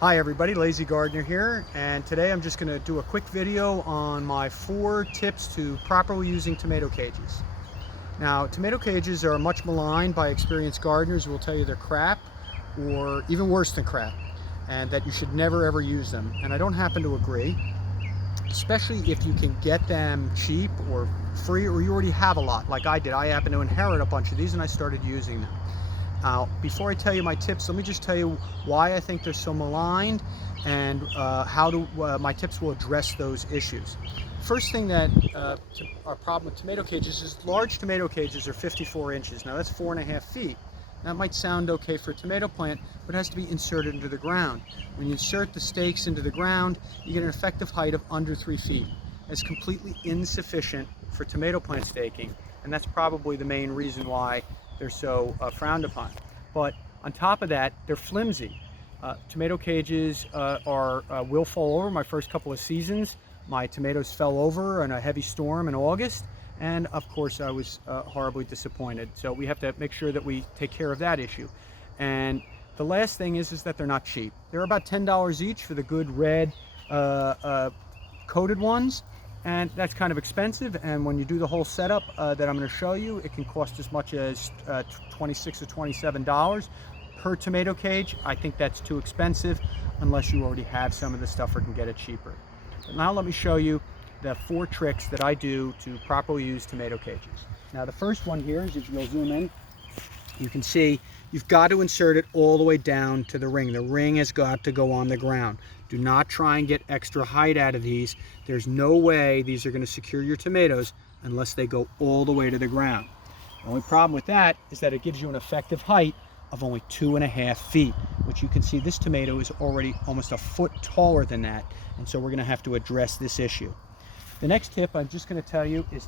Hi everybody, Lazy Gardener here, and today I'm just going to do a quick video on my 4 tips to properly using tomato cages. Now, tomato cages are much maligned by experienced gardeners who will tell you they're crap, or even worse than crap, and that you should never ever use them. And I don't happen to agree, especially if you can get them cheap or free, or you already have a lot like I did. I happen to inherit a bunch of these and I started using them. Before I tell you my tips, let me just tell you why I think they're so maligned and how my tips will address those issues. First thing that a problem with tomato cages is large tomato cages are 54 inches. Now that's 4.5 feet. That might sound okay for a tomato plant, but it has to be inserted into the ground. When you insert the stakes into the ground, you get an effective height of under 3 feet. It's completely insufficient for tomato plant staking, and that's probably the main reason why they're so frowned upon. But on top of that, they're flimsy. Tomato cages will fall over. My first couple of seasons, my tomatoes fell over in a heavy storm in August, and of course I was horribly disappointed. So we have to make sure that we take care of that issue. And the last thing is that they're not cheap. They're about $10 each for the good red coated ones, and that's kind of expensive. And when you do the whole setup that I'm going to show you, it can cost as much as $26 or $27 per tomato cage. I think that's too expensive unless you already have some of the stuff or can get it cheaper. But now let me show you the 4 tricks that I do to properly use tomato cages. Now the first one here is, if you'll zoom in, you can see you've got to insert it all the way down to the ring. The ring has got to go on the ground. Do not try and get extra height out of these. There's no way these are going to secure your tomatoes unless they go all the way to the ground. The only problem with that is that it gives you an effective height of only 2.5 feet, which you can see this tomato is already almost a foot taller than that, and so we're going to have to address this issue. The next tip I'm just going to tell you is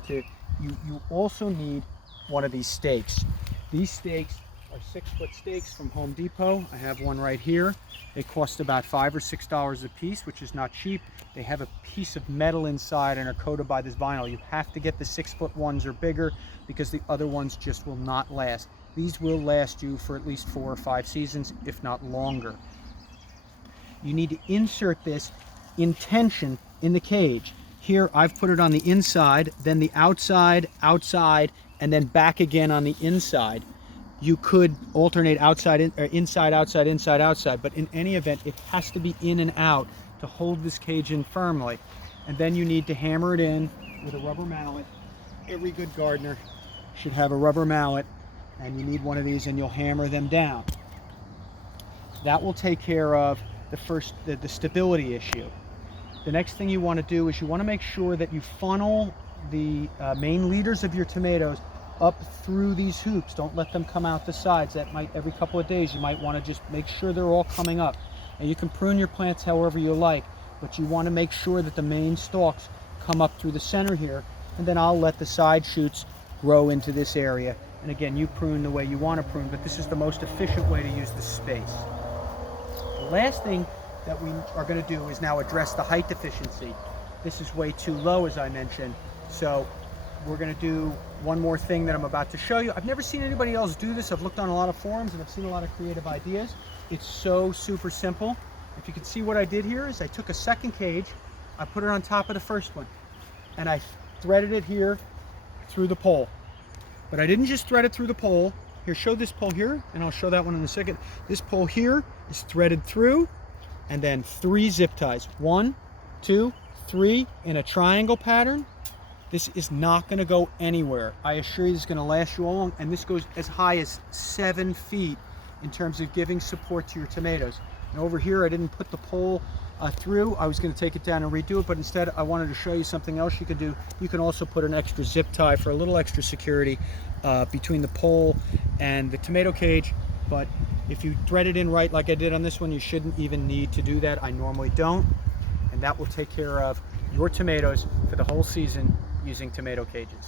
you also need one of these stakes. These stakes are 6-foot stakes from Home Depot. I have one right here. They cost about $5 or $6 a piece, which is not cheap. They have a piece of metal inside and are coated by this vinyl. You have to get the 6-foot ones or bigger because the other ones just will not last. These will last you for at least 4 or 5 seasons, if not longer. You need to insert this in tension in the cage. Here I've put it on the inside, then the outside, and then back again on the inside. You could alternate inside, outside, but in any event, it has to be in and out to hold this cage in firmly. And then you need to hammer it in with a rubber mallet. Every good gardener should have a rubber mallet, and you need one of these, and you'll hammer them down. That will take care of the stability issue. The next thing you want to do is you want to make sure that you funnel the main leaders of your tomatoes up through these hoops. Don't let them come out the sides. That might, every couple of days, you might want to just make sure they're all coming up. And you can prune your plants however you like, but you want to make sure that the main stalks come up through the center here, and then I'll let the side shoots grow into this area. And again, you prune the way you want to prune, but this is the most efficient way to use the space. The last thing that we are going to do is now address the height deficiency. This is way too low, as I mentioned, so we're going to do one more thing that I'm about to show you. I've never seen anybody else do this. I've looked on a lot of forums and I've seen a lot of creative ideas. It's so super simple. If you can see, what I did here is I took a second cage, I put it on top of the first one, and I threaded it here through the pole. But I didn't just thread it through the pole. Here, show this pole here, and I'll show that one in a second. This pole here is threaded through, and then 3 zip ties. 1, 2, 3 in a triangle pattern. This is not going to go anywhere. I assure you this is going to last you all along, and this goes as high as 7 feet in terms of giving support to your tomatoes. And over here I didn't put the pole through. I was going to take it down and redo it, but instead I wanted to show you something else you can do. You can also put an extra zip tie for a little extra security between the pole and the tomato cage, but if you thread it in right like I did on this one, you shouldn't even need to do that. I normally don't, and that will take care of your tomatoes for the whole season using tomato cages.